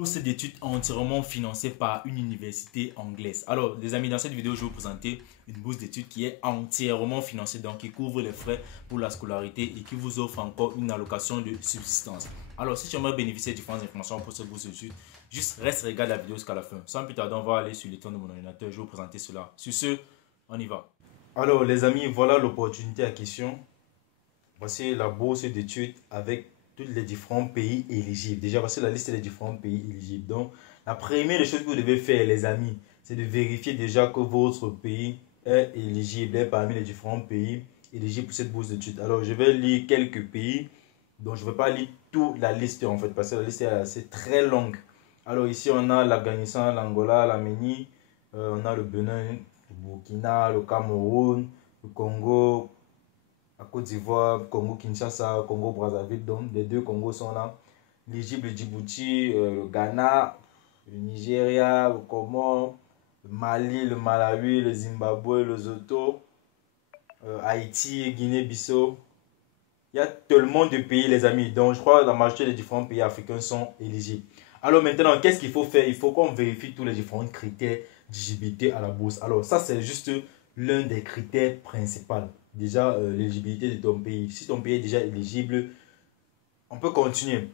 Bourse d'études entièrement financée par une université anglaise. Alors, les amis, dans cette vidéo, je vais vous présenter une bourse d'études qui est entièrement financée, donc qui couvre les frais pour la scolarité et qui vous offre encore une allocation de subsistance. Alors, si tu aimerais bénéficier de différentes informations pour cette bourse d'études, juste reste, regarde la vidéo jusqu'à la fin. Sans plus tarder, on va aller sur l'écran de mon ordinateur, je vais vous présenter cela. Sur ce, on y va. Alors, les amis, voilà l'opportunité à question. Voici la bourse d'études avec tous les différents pays éligibles. Déjà, voici la liste des différents pays éligibles. Donc, la première des choses que vous devez faire, les amis, c'est de vérifier déjà que votre pays est éligible, est parmi les différents pays éligibles pour cette bourse d'études. Alors, je vais lire quelques pays. Donc, je ne vais pas lire toute la liste en fait, parce que la liste est assez très longue. Alors, ici, on a l'Afghanistan, l'Angola, l'Arménie, on a le Bénin, le Burkina, le Cameroun, le Congo, la Côte d'Ivoire, Congo-Kinshasa, Congo-Brazzaville. Donc, les deux Congos sont là. L'Égypte, le Djibouti, le Ghana, le Nigeria, le Comores, le Mali, le Malawi, le Zimbabwe, le Lesotho, Haïti, Guinée-Bissau. Il y a tellement de pays, les amis. Donc, je crois que la majorité des différents pays africains sont éligibles. Alors maintenant, qu'est-ce qu'il faut faire? Il faut qu'on vérifie tous les différents critères d'éligibilité à la bourse. Alors, ça, c'est juste l'un des critères principaux. Déjà, l'éligibilité de ton pays. Si ton pays est déjà éligible, on peut continuer.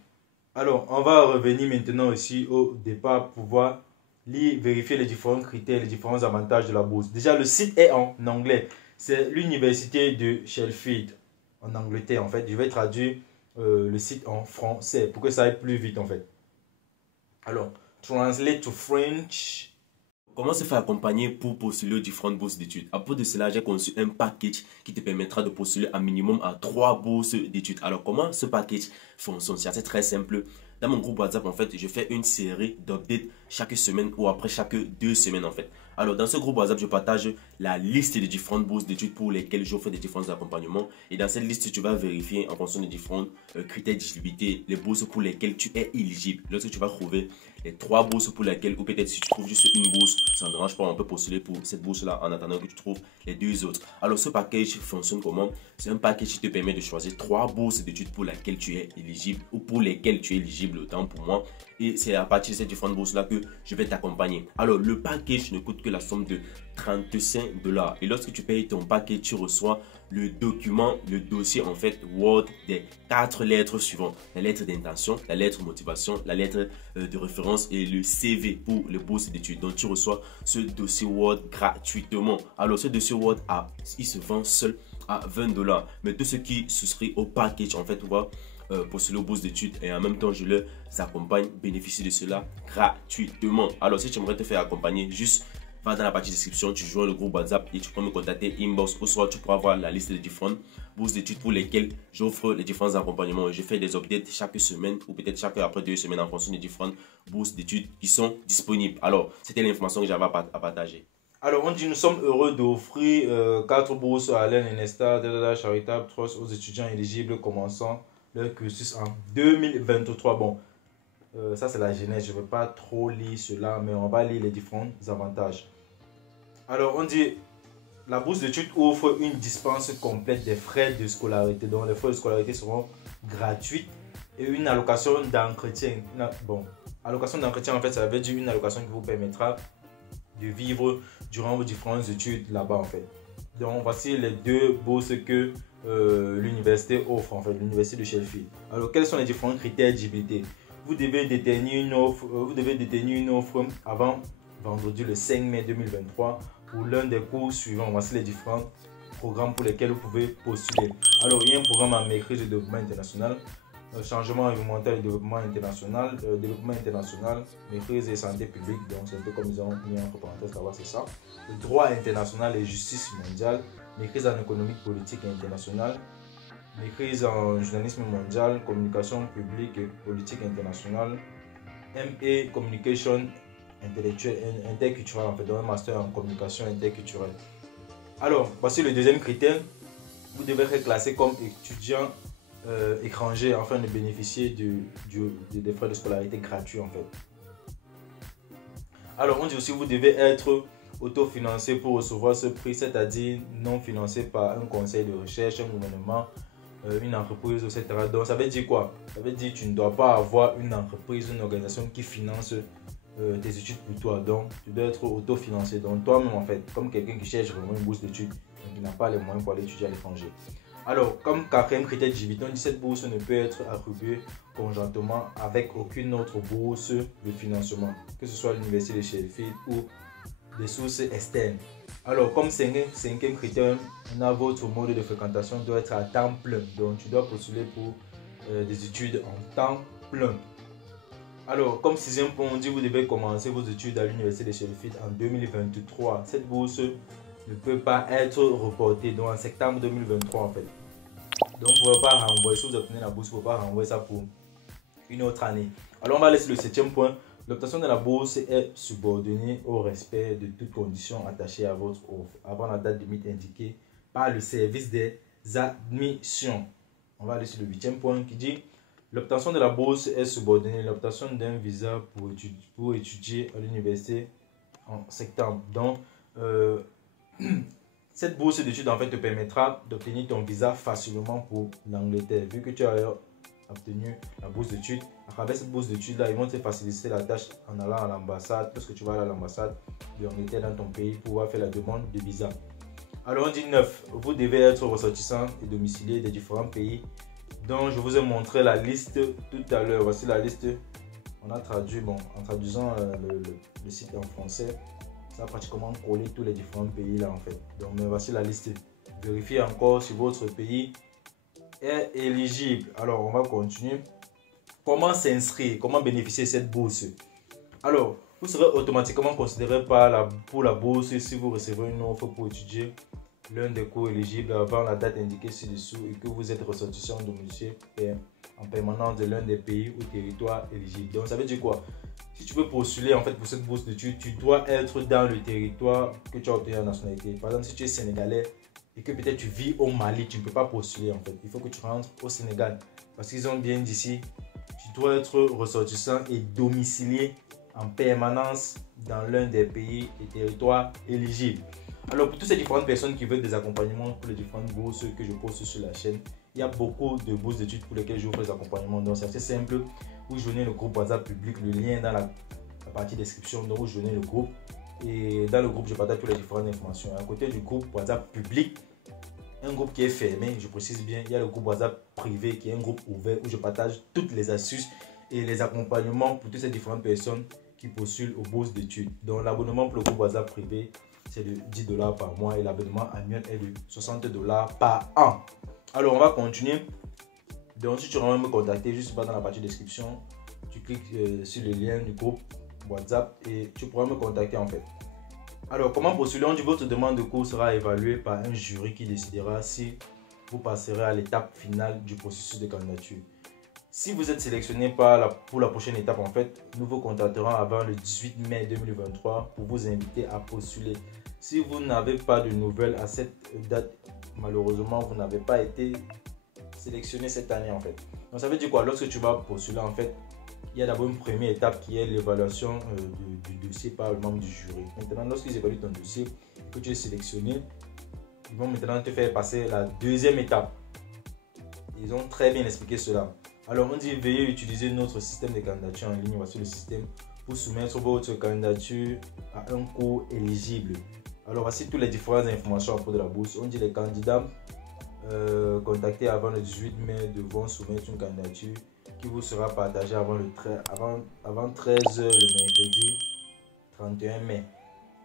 Alors, on va revenir maintenant ici au départ pour pouvoir vérifier les différents critères, les différents avantages de la bourse. Déjà, le site est en anglais. C'est l'université de Sheffield, en Angleterre, en fait. Je vais traduire le site en français pour que ça aille plus vite, en fait. Alors, translate to French. Comment se faire accompagner pour postuler aux différentes bourses d'études? À propos de cela, j'ai conçu un package qui te permettra de postuler un minimum à 3 bourses d'études. Alors, comment ce package fonctionne? C'est assez très simple. Dans mon groupe WhatsApp, en fait, je fais une série d'updates chaque semaine ou après chaque 2 semaines, en fait. Alors, dans ce groupe WhatsApp, je partage la liste des différentes bourses d'études pour lesquelles j'offre des différents accompagnements. Et dans cette liste, tu vas vérifier en fonction des différents critères d'éligibilité les bourses pour lesquelles tu es éligible. Lorsque tu vas trouver les 3 bourses pour lesquelles, ou peut-être si tu trouves juste une bourse, ça ne dérange pas, on peut postuler pour cette bourse-là en attendant que tu trouves les 2 autres. Alors, ce package fonctionne comment? C'est un package qui te permet de choisir 3 bourses d'études pour lesquelles tu es éligible ou pour lesquelles tu es éligible, autant pour moi. Et c'est à partir de ces différentes bourses-là que je vais t'accompagner. Alors, le package ne coûte que la somme de 35 $. Et lorsque tu payes ton package, tu reçois le document, le dossier en fait Word des 4 lettres suivantes. La lettre d'intention, la lettre motivation, la lettre de référence et le CV pour les bourses d'études. Donc, tu reçois ce dossier Word gratuitement. Alors, ce dossier Word, il se vend seul à 20 $. Mais tout ce qui souscrit au package, en fait, on va postuler aux bourses d'études et en même temps je les accompagne, bénéficie de cela gratuitement. Alors si tu aimerais te faire accompagner, juste va dans la partie description, tu joins le groupe WhatsApp et tu peux me contacter inbox, ou soit tu pourras voir la liste des différentes bourses d'études pour lesquelles j'offre les différents accompagnements. Je fais des updates chaque semaine ou peut-être chaque après 2 semaines en fonction des différentes bourses d'études qui sont disponibles. Alors c'était l'information que j'avais à partager. Alors, on dit nous sommes heureux d'offrir 4 bourses à Alain et Nesta, Charitable Trust aux étudiants éligibles commençant leur cursus en 2023. Bon, ça c'est la genèse, je ne vais pas trop lire cela, mais on va lire les différents avantages. Alors, on dit la bourse d'études offre une dispense complète des frais de scolarité. Donc, les frais de scolarité seront gratuits et une allocation d'entretien. Bon, allocation d'entretien, en fait, ça veut dire une allocation qui vous permettra de vivre durant vos différentes études là-bas, en fait. Donc, voici les 2 bourses que l'université offre, en fait, l'université de Sheffield. Alors, quels sont les différents critères d'éligibilité? Vous devez détenir une offre avant vendredi le 5 mai 2023 pour l'un des cours suivants. Voici les différents programmes pour lesquels vous pouvez postuler. Alors, il y a un programme en maîtrise de développement international, changement environnemental et développement international, maîtrise et santé publique. Donc, c'est un peu comme ils ont mis entre parenthèses là-bas, c'est ça. Le droit international et justice mondiale, maîtrise en économie politique et internationale, maîtrise en journalisme mondial, communication publique et politique internationale, MA communication interculturelle, en fait, donc un master en communication interculturelle. Alors, voici le deuxième critère. Vous devez être classé comme étudiant étranger afin de bénéficier des frais de scolarité gratuits, en fait. Alors, on dit aussi que vous devez être autofinancé pour recevoir ce prix, c'est-à-dire non financé par un conseil de recherche, un gouvernement, une entreprise, etc. Donc ça veut dire quoi? Ça veut dire que tu ne dois pas avoir une entreprise, une organisation qui finance tes études pour toi. Donc tu dois être autofinancé. Donc toi-même en fait, comme quelqu'un qui cherche vraiment une bourse d'études, qui n'a pas les moyens pour aller étudier à l'étranger. Alors, comme quatrième critère d'éligibilité, on dit cette bourse ne peut être attribuée conjointement avec aucune autre bourse de financement, que ce soit l'université de Sheffield ou des sources externes. Alors, comme cinquième critère, on a votre mode de fréquentation doit être à temps plein. Donc, tu dois postuler pour des études en temps plein. Alors, comme sixième point, on dit que vous devez commencer vos études à l'université de Sheffield en 2023. Cette bourse ne peut pas être reportée, donc en septembre 2023 en fait. Donc, vous ne pouvez pas renvoyer, si vous obtenez la bourse, vous ne pouvez pas renvoyer ça pour une autre année. Alors, on va laisser le septième point. L'obtention de la bourse est subordonnée au respect de toutes conditions attachées à votre offre avant la date limite indiquée par le service des admissions. On va aller sur le huitième point qui dit l'obtention de la bourse est subordonnée à l'obtention d'un visa pour étudier à l'université en septembre. Donc, cette bourse d'études en fait te permettra d'obtenir ton visa facilement pour l'Angleterre. Vu que tu as obtenu la bourse d'études, à travers cette bourse d'études là, ils vont te faciliter la tâche en allant à l'ambassade, lorsque tu vas aller à l'ambassade de l'Angleterre dans ton pays pour pouvoir faire la demande de visa. Alors on dit 9, vous devez être ressortissant et domicilié des différents pays. Donc je vous ai montré la liste tout à l'heure. Voici la liste. On a traduit, bon, en traduisant le site en français, ça a pratiquement collé tous les différents pays là en fait. Donc mais voici la liste. Vérifiez encore si votre pays est éligible. Alors on va continuer. Comment s'inscrire? Comment bénéficier de cette bourse? Alors vous serez automatiquement considéré pour la bourse si vous recevez une offre pour étudier l'un des cours éligibles avant la date indiquée ci-dessous et que vous êtes ressortissant domicilié en permanence de l'un des pays ou territoires éligibles. Donc ça veut dire quoi? Si tu veux postuler en fait pour cette bourse d'études, tu dois être dans le territoire que tu as obtenu la nationalité. Par exemple, si tu es sénégalais et que peut-être tu vis au Mali, tu ne peux pas postuler en fait. Il faut que tu rentres au Sénégal parce qu'ils ont bien dit ici, tu dois être ressortissant et domicilié en permanence dans l'un des pays et territoires éligibles. Alors pour toutes ces différentes personnes qui veulent des accompagnements pour les différentes bourses que je poste sur la chaîne, il y a beaucoup de bourses d'études pour lesquelles je vous fais des accompagnements. Donc c'est assez simple. Vous joignez le groupe WhatsApp public, le lien dans la partie description. Donc vous joignez le groupe et dans le groupe je partage toutes les différentes informations. À côté du groupe WhatsApp public, un groupe qui est fermé, je précise bien, il y a le groupe WhatsApp privé qui est un groupe ouvert où je partage toutes les astuces et les accompagnements pour toutes ces différentes personnes qui postulent aux bourses d'études. Donc l'abonnement pour le groupe WhatsApp privé, c'est de 10 $ par mois et l'abonnement annuel est de 60 $ par an. Alors on va continuer. Donc si tu veux me contacter, juste dans la partie description, tu cliques sur le lien du groupe WhatsApp et tu pourras me contacter en fait. Alors comment postuler? On dit votre demande de cours sera évaluée par un jury qui décidera si vous passerez à l'étape finale du processus de candidature. Si vous êtes sélectionné pour la prochaine étape, en fait, nous vous contacterons avant le 18 mai 2023 pour vous inviter à postuler. Si vous n'avez pas de nouvelles à cette date, malheureusement, vous n'avez pas été sélectionné cette année, en fait. Donc, ça veut dire quoi? Lorsque tu vas postuler, en fait, il y a d'abord une première étape qui est l'évaluation du dossier par le membre du jury. Maintenant, lorsqu'ils évaluent ton dossier et que tu es sélectionné, ils vont maintenant te faire passer la deuxième étape. Ils ont très bien expliqué cela. Alors on dit veuillez utiliser notre système de candidature en ligne. Voici le système pour soumettre votre candidature à un cours éligible. Alors voici toutes les différentes informations à propos de la bourse. On dit les candidats contactés avant le 18 mai devront soumettre une candidature qui vous sera partagée avant 13h le mercredi 31 mai.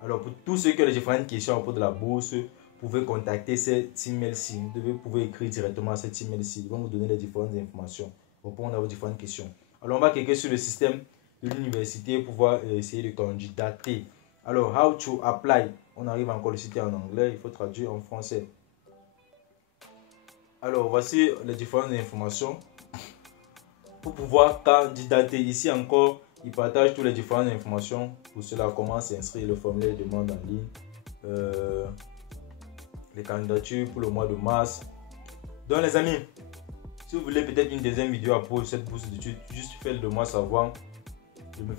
Alors pour tous ceux qui ont les différentes questions à propos de la bourse, vous pouvez contacter cet email-ci. Vous pouvez écrire directement à cet email-ci. Ils vont vous donner les différentes informations, répondre à vos différentes questions. Alors, on va cliquer sur le système de l'université pour pouvoir essayer de candidater. Alors, how to apply? On arrive encore le site en anglais, il faut traduire en français. Alors, voici les différentes informations pour pouvoir candidater. Ici encore, ils partagent toutes les différentes informations pour cela, comment s'inscrire, le formulaire de demande en ligne, les candidatures pour le mois de mars. Donc les amis, si vous voulez peut-être une deuxième vidéo à propos de cette bourse d'études, juste faites-le moi savoir. Je me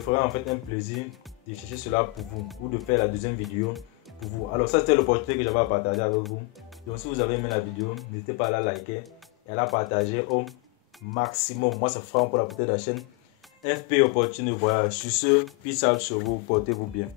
ferai en fait un plaisir de chercher cela pour vous ou de faire la deuxième vidéo pour vous. Alors ça c'était l'opportunité que j'avais à partager avec vous. Donc si vous avez aimé la vidéo, n'hésitez pas à la liker, et la partager au maximum. Moi, c'est Franck pour la portée de la chaîne FP Opportunity Voyage. Sur ce, peace out sur vous, portez-vous bien.